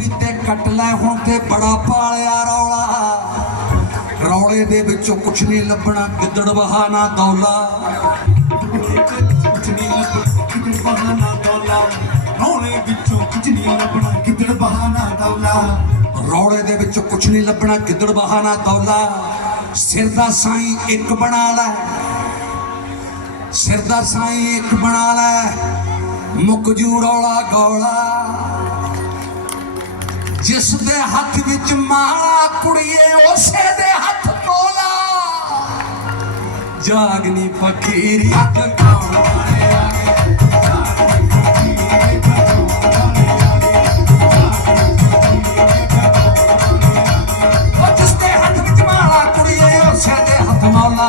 ਤੇ ਕੱਟ ਲੈ ਹੁਣ ਤੇ ਬੜਾ ਪਾਲਿਆ ਰੌਲਾ। ਰੌਲੇ ਦੇ ਵਿੱਚੋਂ ਕੁਛ ਨਹੀਂ ਲੱਭਣਾ, ਗਿੱਦੜ ਬਹਾਨਾ ਦੌਲਾ। ਕੁਝ ਨਹੀਂ ਲੱਭਣਾ ਕਿਤੇ ਬਹਾਨਾ ਦੌਲਾ। ਰੌਲੇ ਵਿੱਚੋਂ ਕੁਝ ਨਹੀਂ ਲੱਭਣਾ ਕਿਤੇ ਬਹਾਨਾ ਦੌਲਾ। ਰੌਲੇ ਦੇ ਵਿੱਚੋਂ ਕੁਛ ਨਹੀਂ ਲੱਭਣਾ, ਗਿੱਦੜ ਬਹਾਨਾ ਦੌਲਾ। ਸਿਰ ਦਾ ਸਾਈਂ ਇੱਕ ਬਣਾ ਲੈ। ਸਿਰ ਦਾ ਸਾਈਂ ਇੱਕ ਬਣਾ ਲੈ। ਮੁੱਕ ਜੂ ਰੌਲਾ ਗੌਲਾ। ਜਿਸ ਦੇ ਹੱਥ ਵਿੱਚ ਮਾਂ ਕੁੜੀਏ ਉਸੇ ਦੇ ਹੱਥ ਮੋਲਾ। ਜਾਗਨੀ ਫਕੀਰੀ ਹੱਥ ਵਿੱਚ ਮਾਂ ਕੁੜੀਏ ਉਸੇ ਦੇ ਹੱਥ ਮੋਲਾ।